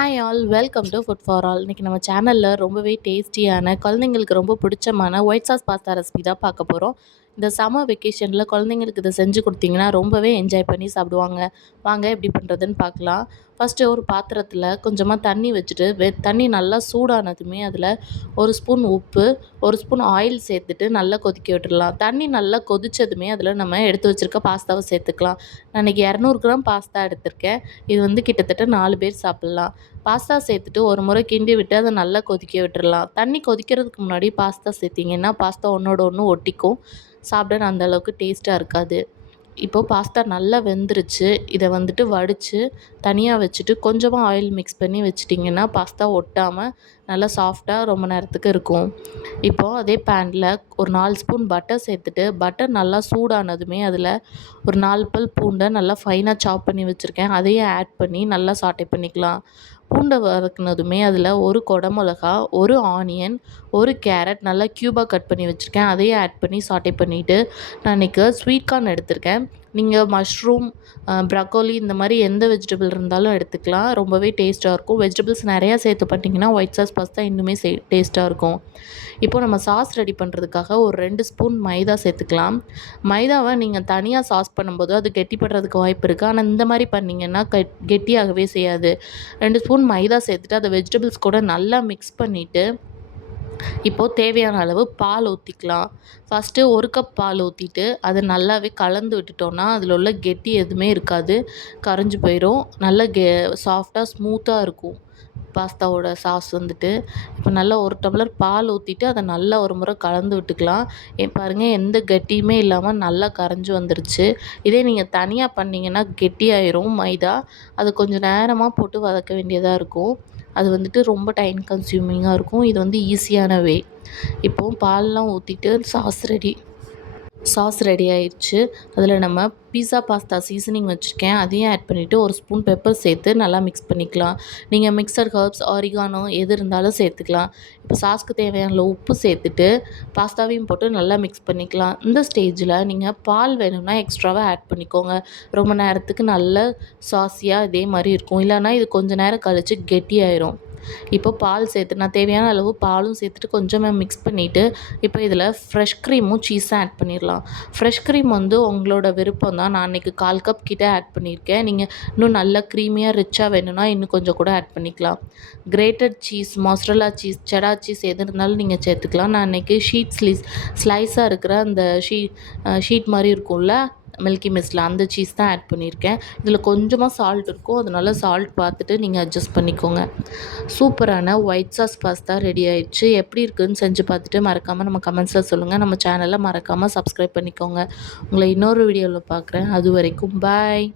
Hi all welcome to food for all. இன்றைக்கி நம்ம சேனலில் ரொம்பவே டேஸ்டியான குழந்தைங்களுக்கு ரொம்ப பிடிச்சமான ஒயிட் சாஸ் பாஸ்தா ரெசிபி தான் பார்க்க போகிறோம். இந்த சம்மர் வெக்கேஷனில் குழந்தைங்களுக்கு இதை செஞ்சு கொடுத்தீங்கன்னா ரொம்பவே என்ஜாய் பண்ணி சாப்பிடுவாங்க. வாங்க எப்படி பண்ணுறதுன்னு பார்க்கலாம். ஃபஸ்ட்டு ஒரு பாத்திரத்தில் கொஞ்சமாக தண்ணி வச்சுட்டு தண்ணி நல்லா சூடானதுமே அதில் ஒரு ஸ்பூன் உப்பு, ஒரு ஸ்பூன் ஆயில் சேர்த்துட்டு நல்லா கொதிக்க விட்டுடலாம். தண்ணி நல்லா கொதித்ததுமே அதில் நம்ம எடுத்து வச்சுருக்க பாஸ்தாவை சேர்த்துக்கலாம். நான் இன்றைக்கி 200 கிராம் பாஸ்தா எடுத்திருக்கேன். இது வந்து கிட்டத்தட்ட 4 பேர் சாப்பிட்லாம். பாஸ்தா சேர்த்துட்டு ஒரு முறை கிண்டி விட்டு அதை நல்லா கொதிக்க விட்டுறலாம். தண்ணி கொதிக்கிறதுக்கு முன்னாடி பாஸ்தா சேர்த்திங்கன்னா பாஸ்தா ஒன்றோட ஒன்று ஒட்டிக்கும். சாப்பிட அந்த அளவுக்கு டேஸ்ட்டாக இருக்காது. இப்போது பாஸ்தா நல்லா வெந்துருச்சு. இதை வந்துட்டு வடித்து தனியாக வச்சுட்டு கொஞ்சமாக ஆயில் மிக்ஸ் பண்ணி வச்சிட்டிங்கன்னா பாஸ்தா ஒட்டாமல் நல்லா சாஃப்டாக ரொம்ப நேரத்துக்கு இருக்கும். இப்போது அதே பேனில் ஒரு 4 ஸ்பூன் பட்டர் சேர்த்துட்டு பட்டர் நல்லா சூடானதுமே அதில் ஒரு 4 பல் பூண்டை நல்லா ஃபைனாக சாப் பண்ணி வச்சுருக்கேன். அதையும் ஆட் பண்ணி நல்லா சாட்டே பண்ணிக்கலாம். பூண்டை வதக்குனதுமே அதில் ஒரு குடமிளகா, ஒரு ஆனியன், ஒரு கேரட் நல்லா க்யூபாக கட் பண்ணி வச்சுருக்கேன். அதையும் ஆட் பண்ணி சாட்டே பண்ணிவிட்டு நான் இன்றைக்கி ஸ்வீட் கார்ன் எடுத்திருக்கேன். நீங்கள் மஷ்ரூம், ப்ரக்கோலி இந்த மாதிரி எந்த வெஜிடபிள் இருந்தாலும் எடுத்துக்கலாம். ரொம்பவே டேஸ்ட்டாக இருக்கும். வெஜிடபிள்ஸ் நிறையா சேர்த்து பண்ணிங்கன்னா ஒயிட் சாஸ் பாஸ்தா இன்னுமே டேஸ்ட்டாக இருக்கும். இப்போது நம்ம சாஸ் ரெடி பண்ணுறதுக்காக ஒரு 2 ஸ்பூன் மைதா சேர்த்துக்கலாம். மைதாவை நீங்கள் தனியாக சாஸ் பண்ணும்போது அது கெட்டிப்படுறதுக்கு வாய்ப்பு இருக்குது. ஆனால் இந்த மாதிரி பண்ணிங்கன்னா கெட்டியாகவே செய்யாது. 2 ஸ்பூன் மைதா சேர்த்துட்டு அதை வெஜிடபிள்ஸ் கூட நல்லா மிக்ஸ் பண்ணிவிட்டு இப்போது தேவையான அளவு பால் ஊற்றிக்கலாம். ஃபஸ்ட்டு 1 கப் பால் ஊற்றிட்டு அதை நல்லாவே கலந்து விட்டுட்டோன்னா அதில் உள்ள கெட்டி எதுவுமே இருக்காது, கரைஞ்சி போயிடும். நல்லா சாஃப்டாக ஸ்மூத்தாக இருக்கும் பாஸ்தாவோட சாஸ் வந்துட்டு. இப்போ நல்லா 1 டம்ளர் பால் ஊற்றிட்டு அதை நல்லா ஒரு முறை கலந்து விட்டுக்கலாம். பாருங்கள், எந்த கெட்டியுமே இல்லாமல் நல்லா கரைஞ்சி வந்துருச்சு. இதே நீங்கள் தனியாக பண்ணிங்கன்னா கெட்டியாயிரும் மைதா. அது கொஞ்சம் நேரமாக போட்டு வதக்க வேண்டியதாக இருக்கும். அது வந்துட்டு ரொம்ப டைம் கன்சியூமிங்காக இருக்கும். இது வந்து ஈஸியான வே. இப்போது பால்லாம் ஊற்றிட்டு சாஸ் ரெடி ஆயிடுச்சு. அதில் நம்ம பீஸா பாஸ்தா சீசனிங் வச்சுருக்கேன். அதையும் ஆட் பண்ணிவிட்டு ஒரு ஸ்பூன் பெப்பர் சேர்த்து நல்லா மிக்ஸ் பண்ணிக்கலாம். நீங்கள் மிக்சட் ஹர்ப்ஸ், ஆரிகானோ எது இருந்தாலும் சேர்த்துக்கலாம். இப்போ சாஸ்க்கு தேவையான உப்பு சேர்த்துட்டு பாஸ்தாவையும் போட்டு நல்லா மிக்ஸ் பண்ணிக்கலாம். இந்த ஸ்டேஜில் நீங்கள் பால் வேணும்னா எக்ஸ்ட்ராவாக ஆட் பண்ணிக்கோங்க. ரொம்ப நேரத்துக்கு நல்ல சாஸியாக இதே மாதிரி இருக்கும். இல்லைன்னா இது கொஞ்சம் நேரம் கழித்து கெட்டியாயிரும். இப்போ பால் சேர்த்து நான் தேவையான அளவு பாலும் சேர்த்துட்டு கொஞ்சமாக மிக்ஸ் பண்ணிவிட்டு இப்போ இதில் ஃப்ரெஷ் க்ரீமும் சீஸும் ஆட் பண்ணிடலாம். ஃப்ரெஷ் க்ரீம் வந்து உங்களோட விருப்பம் தான். நான் இன்றைக்கி 1/4 கப் கிட்டே ஆட் பண்ணியிருக்கேன். நீங்கள் இன்னும் நல்லா க்ரீமியாக ரிச்சாக வேணும்னா இன்னும் கொஞ்சம் கூட ஆட் பண்ணிக்கலாம். Grated cheese, mozzarella cheese, cheddar cheese எது இருந்தாலும் நீங்கள் சேர்த்துக்கலாம். நான் இன்றைக்கி ஸ்லைஸாக இருக்கிற அந்த ஷீட் மாதிரி இருக்கும்ல மில்கி மிஸ்டில், அந்த சீஸ் தான் ஆட் பண்ணியிருக்கேன். இதில் கொஞ்சமாக சால்ட் இருக்கும். அதனால சால்ட் பார்த்துட்டு நீங்கள் அட்ஜஸ்ட் பண்ணிக்கோங்க. சூப்பரான ஒயிட் சாஸ் பாஸ்தா ரெடி ஆயிடுச்சு. எப்படி இருக்குதுன்னு செஞ்சு பார்த்துட்டு மறக்காமல் நம்ம கமெண்ட்ஸில் சொல்லுங்கள். நம்ம சேனலை மறக்காமல் சப்ஸ்கிரைப் பண்ணிக்கோங்க. உங்களை இன்னொரு வீடியோவில் பார்க்குறேன். அது வரைக்கும் பாய்.